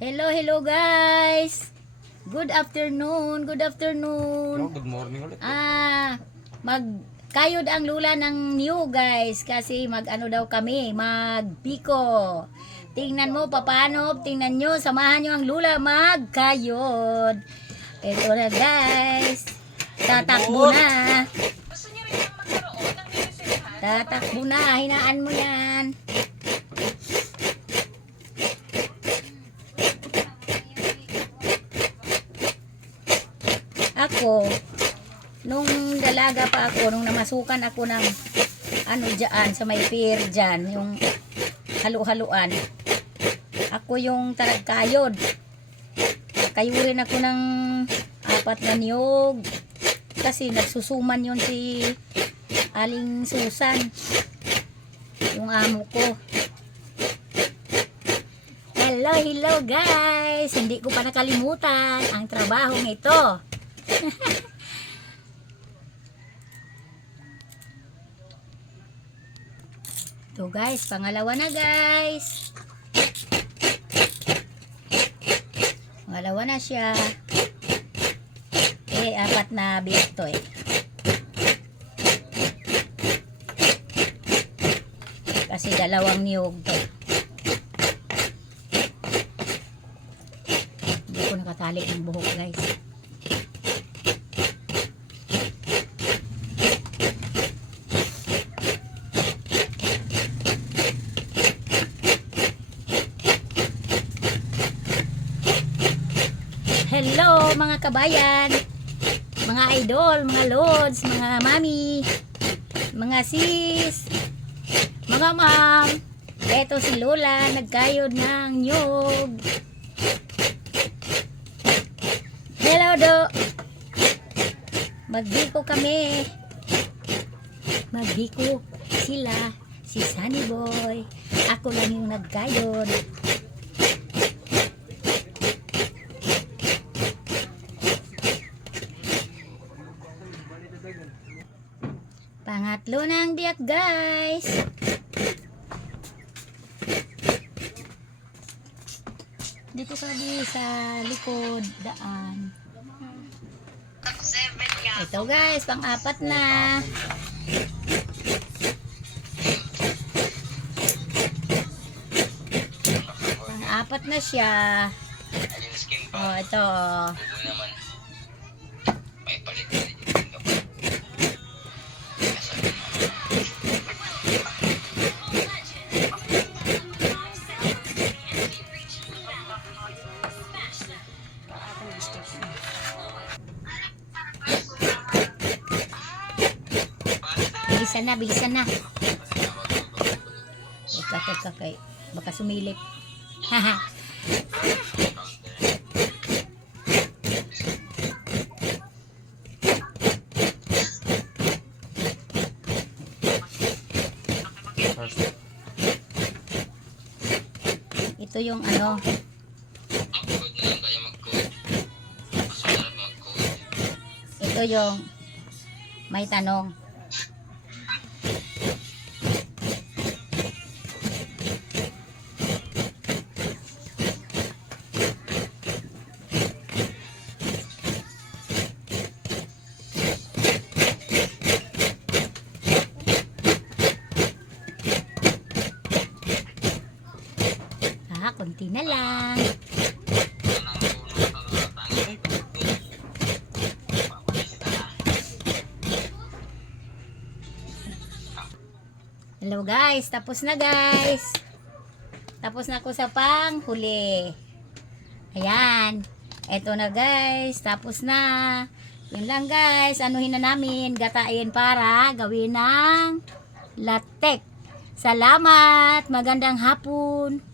Hello, hello guys. Good afternoon, good afternoon. Good morning ulit. Magkayod ang lula ng new guys kasi mag-ano daw kami, mag-biko. Tingnan mo paano, tingnan nyo, samahan nyo ang lula magkayod. Ito na guys. Tatakbo na. Tatakbo na, hinaan mo yan. Ako, nung dalaga pa ako, nung namasukan ako ng ano dyan, sa may pier dyan, yung halu-haluan, ako yung taragkayod. Kayurin ako ng 4 na niyog kasi nagsusuman yun si Aling Susan, yung amo ko. Hello, hello guys, hindi ko pa nakalimutan ang trabahong ito. Ito guys, pangalawa na guys. Pangalawa na siya. 4 na biyak to kasi 2 niyog to. Hindi ko nakatali ng buhok guys. Hello mga kabayan, mga idol, mga lods, mga mami, mga sis, mga ma'am. Eto si Lola, nagkayod ng nyog. Hello do. Magbiko kami. Magbiko sila, si Sunny Boy. Ako lang yung nagkayod. Pangatlo ng biyak guys. Dito kami sa likod daan. Ito guys, pang-4 na. Pang-4 na siya. Oh, ito. Bilisan na. Teka, baka sumilip. Haha. Ito yung ano. Ito yung may tanong. Konti na lang. Hello guys, tapos na guys. Tapos na ako sa panghuli. Ayan. Eto na guys, tapos na. Yun lang guys, anuhin na namin, gatain para gawin ng latek. Salamat, magandang hapon.